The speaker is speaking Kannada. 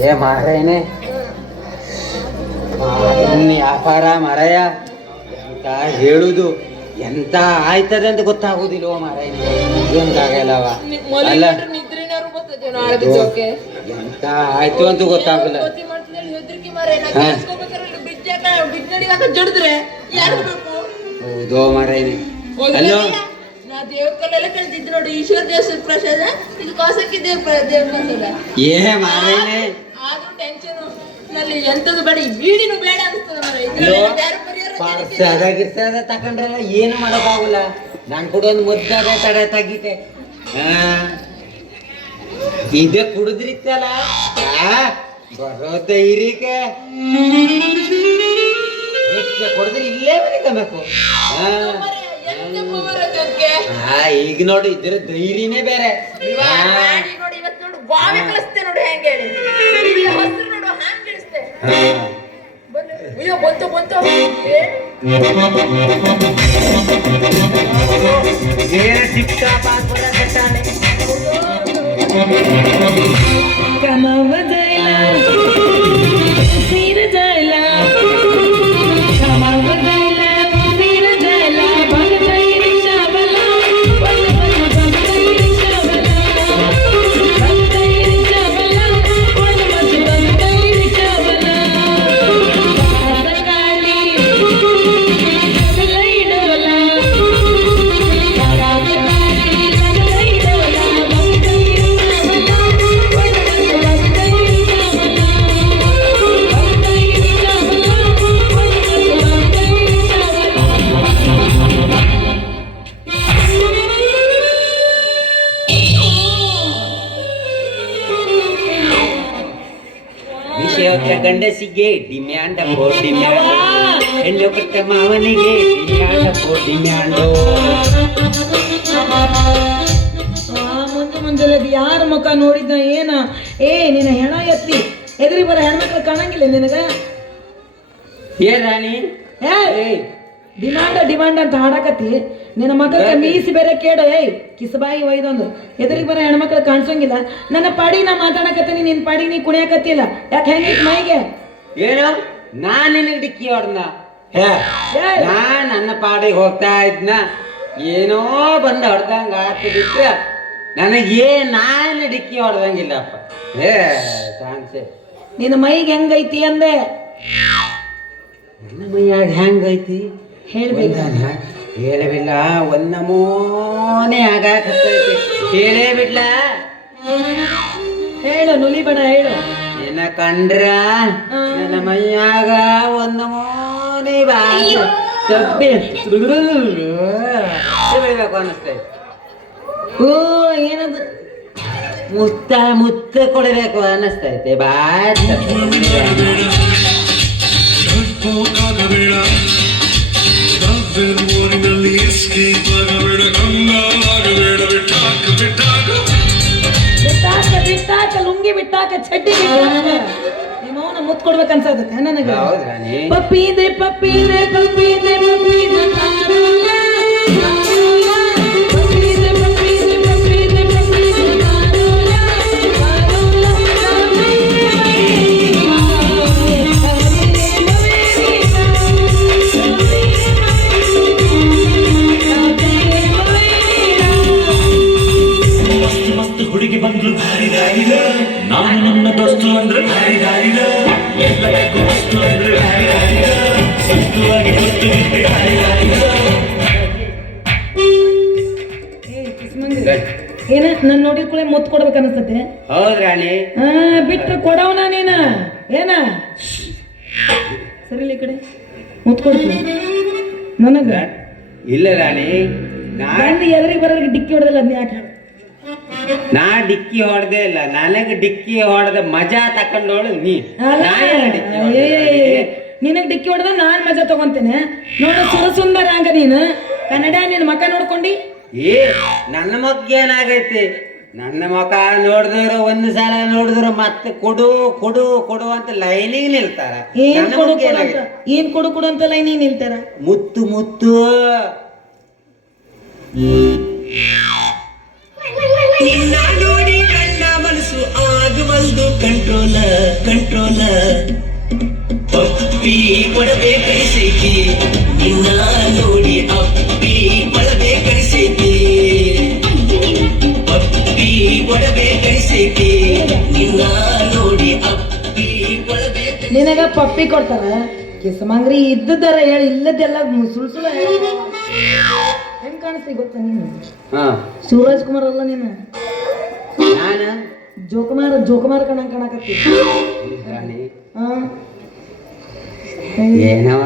ಏ ಮಾರೇನೆ ವ್ಯಾಪಾರ ಮರಯ ಅಂತ ಹೇಳುದು ಎಂತ ಆಯ್ತದೆ ಅಂತ ಗೊತ್ತಾಗುದಿಲ್ವ ಮಾರೇನೆ ಎಂತಾಗಲ್ಲವ ಅಲ್ಲ ಎಂತ ಆಯ್ತು ಅಂತ ಗೊತ್ತಾಗಲ್ಲ ಹೌದೋ ಮಾರೇನೆ ಅಲ್ಲೋ ದೇವಕಲ್ಲೆಲ್ಲ ಕಲ್ತಿದ್ದು ನೋಡಿ ಈಶ್ವರ ದೇವಸ್ಥಾನ ಪ್ರಸಾದ ಇದು ಕೋಸಕ್ಕೆ ದೇವ ಪ್ರಸಾದ ಏ ಮಾರೇನೆ ಆದ್ರೂ ಟೆನ್ಷನ್ ನಲ್ಲಿ ಎಂತದ್ದು ಬೇಡ ಬೀಡಿನೂ ಬೇಡ ಅನಿಸ್ತದೆ ಗಿರ್ಸದ ತಕೊಂಡ್ರಲ್ಲ ಏನು ಮಾಡೋಕ್ಕಾಗಲ್ಲ ನಾನು ಕೂಡ ಒಂದು ಮುದ್ದಾದ ತಡೆ ತೆಗಿತೆ ಇದೇ ಕುಡಿದ್ರಿತ್ತಲ್ಲ ಬರೋ ಧೈರ್ಯಕ್ಕೆ ಕೊಡಿದ್ರೆ ಇಲ್ಲೇ ಬರೀಕಬೇಕು ಈಗ ನೋಡಿ ಇದ್ರ ಧೈರ್ಯನೇ ಬೇರೆ ನೋಡಿ ಇವತ್ತು ನೋಡು ಗಾವೆ ಕಳಿಸ್ತೆ ನೋಡಿ ಹೆಂಗೆ ನೋಡು ಹ್ಯಾಂಗ್ ಕಳಿಸ್ತೆ ಅಯ್ಯೋ ಬಂತು ಕಮವ ಜೈಲ ಸೀರ ಜೈಲ ಕಮವ ಜೈಲ ಸೀರ ಜೈಲ ಭಗತೈರಿ ಶಾಬಲ ಭಗತೈರಿ ಶಾಬಲ ಭಗತೈರಿ ಶಾಬಲ ಭಗತೈರಿ ಶಾಬಲ ಕಾಲಿ ಲೈಡವಲ ವಿಷಯಕ್ಕೆ ಗಂಡಸಿಗೆ ಡಿಮ್ಯಾಂಡ್ ಹೆಣ್ಣು ಕೊಟ್ಟ ಮಾವನಿಗೆ ಡಿಮ್ಯಾಂಡು ಮುಂಜಾನೆ ಯಾರ ಮುಖ ನೋಡಿದ್ನ ಏನ ನಿನ್ನ ಹೆಣ ಎತ್ತಿ ಎದುರಿ ಬರ ಹೆಣ್ಮಕ್ಳು ಕಾಣಂಗಿಲ್ಲ ನಿನಗ ಏ ರಾಣಿ ಡಿಮಾಂಡ್ ಅಂತ ಹಾಡಕತ್ತಿ ನಿನ್ನ ಮಗಕ್ಕೆ ಮೀಸಿ ಬೇರೆ ಕೇಳು ಕಿಸಬಾಯಿ ಒಯ್ದೊಂದು ಎದುರಿಗೆ ಬರೋ ಹೆಣ್ಮಕ್ಳು ಕಾಣಿಸಂಗಿಲ್ಲ ನನ್ನ ಪಾಡಿ ನಾ ಮಾತಾಡಕತ್ತೀನಿ ನಿನ್ನ ಪಾಡಿ ನೀ ಕುಣಿಯಾಕತ್ತಿಲ್ಲ ಯಾಕೆ ಹೆಂಗಿತ್ತು ಮೈಗೆ ಏನು ನಾನ್ ನಿನಗೆ ಡಿಕ್ಕಿ ಹೊಡ್ದ ನನ್ನ ಪಾಡಿಗೆ ಹೋಗ್ತಾ ಇದ್ನ ಏನೋ ಬಂದು ಹೊಡ್ದಂಗ ಆಗ್ತಿದ್ರೆ ನನಗೆ ನಾನು ಡಿಕ್ಕಿ ಹೊಡ್ದಂಗಿಲ್ಲಪ್ಪ ಚಾನ್ಸೆ ನಿನ್ನ ಮೈಗೆ ಹೆಂಗೈತಿ ಅಂದೆ ನನ್ನ ಮೈಯಾಗ ಹೆಂಗೈತಿ ಹೇಳ್ಬೇಕು ಹೇಳಬಿಲ್ಲ ಒಂದ್ ನಮೂನೆ ಆಗಾಕತ್ತೈತಿ ಹೇಳೇ ಬಿಡ್ಲ ಹೇಳು ನುಲಿ ಬೇಡ ಹೇಳು ನಿನ್ನ ಕಂಡ್ರ ನನ್ನ ಮೈಯಾಗ ಒಂದ್ ನಮೂನೆ ಸಬ್ಬೆ ಬೆಳಿಬೇಕು ಅನ್ನಿಸ್ತೈತಿ ಏನದು ಮುತ್ತ ಕೊಡಬೇಕು ಅನ್ನಿಸ್ತೈತೆ ಬಿಟ್ಟಾಕ ಲುಂಗಿ ಬಿಟ್ಟಾಕ ಚಡ್ಡಿ ನಿಮ್ಮವನ ಮುತ್ ಕೊಡ್ಬೇಕನ್ಸತ್ತೆ ನನಗೆ ಪಪ್ಪೀದೆ ಪಪ್ಪೀದೆ ಪಪ್ಪೀದೆ ಪಪ್ಪೀದೆ ಹುಡುಗಿ ಬಂದ್ರು ನಾನು ನನ್ನ ದೋಸ್ತು ಅಂದ್ರೆ ಎಲ್ಲರಿಗೂ ವಸ್ತು ಅಂದ್ರೆ ಸುಸ್ತುವಾಗಿ ಏನ ನನ್ ನೋಡಿದ ಕೂಡ ಮುತ್ ಕೊಡ್ಬೇಕು ಅನಸ್ತತೆ ಹೌದ್ರಾಣಿ ಬಿಟ್ಟು ಕೊಡವನ ನೀನ ಏನ ಸರಿ ಈ ಕಡೆ ಮುತ್ ಕೊಡ್ತೀನಿ ನನಗ ಇಲ್ಲ ರಾಣಿ ನಾನು ಎದುರಿಗೆ ಬರೋರಿಗೆ ಡಿಕ್ಕಿ ಹೊಡೆದಿಲ್ಲ ಅದ್ನ ಯಾಕೆ ನಾ ಡಿಕ್ಕಿ ಹೊಡೆದೇ ಇಲ್ಲ ನನಗೆ ಡಿಕ್ಕಿ ಹೊಡೆದ ಮಜಾ ತಕೊಂಡೋಳು ನೀ ನಿನಗ್ ಡಿಕ್ಕಿ ಹೊಡೆದ ನಾನ್ ಮಜಾ ತಗೊಂತೇನೆ ನೋಡು ಸುರಸುಂದರ ಹಂಗ ನೀನು ಕನ್ನಡ ನಿನ್ ಮಕ ನೋಡ್ಕೊಂಡಿ ನನ್ನ ಮಕ್ಕ ಏನಾಗೈತಿ ನನ್ನ ಮಕ ನೋಡಿದ್ರು ಒಂದು ಸಲ ನೋಡಿದ್ರು ಮತ್ತೆ ಕೊಡು ಕೊಡು ಕೊಡು ಅಂತ ಲೈನಿಗೆ ನಿಲ್ತಾರ ಏನ್ ಕೊಡು ಅಂತ ಲೈನಿಗೆ ನಿಲ್ತಾರ ಮುತ್ತು ಮುತ್ತು ನಿನ್ನ ನೋಡಿ ಕಣ್ಣ ಮನಸ್ಸು ಆಗವಲ್ದು ಕಂಟ್ರೋಲ ಕೊಡಬೇ ಕಳಿಸೈತಿ ನಿನ್ನ ನೋಡಿ ಅಪ್ಪಿ ಕೊಡಬೇ ಕಳಿಸೈತಿ ಅಪ್ಪಿ ಕೊಡಬೇ ಕಳಿಸೈತಿ ನಿನ್ನ ನೋಡಿ ಅಪ್ಪಿ ಕೊಡಬೇ ನಿನಗ ಪಪ್ಪಿ ಕೊಡ್ತಾರ ಕಿಸಮಂಗ್ರಿ ಇದ್ದದರ ಹೇಳಿ ಇಲ್ಲದೆಲ್ಲ ಸುಳ್ಳು ಹೆಂಗ್ ಕಾಣಿಸ್ತಿ ಗೊತ್ತ ನೀನು ಹಾ ಶಿವರಾಜ್ ಕುಮಾರ್ ಅಲ್ಲ ನೀನು ನಾನ ಜೋಕುಮಾರ್ ಕಣಂಗ್ ಕಾಣಕತ್ತಿ ರಾಣಿ ಹಾ ಏನವ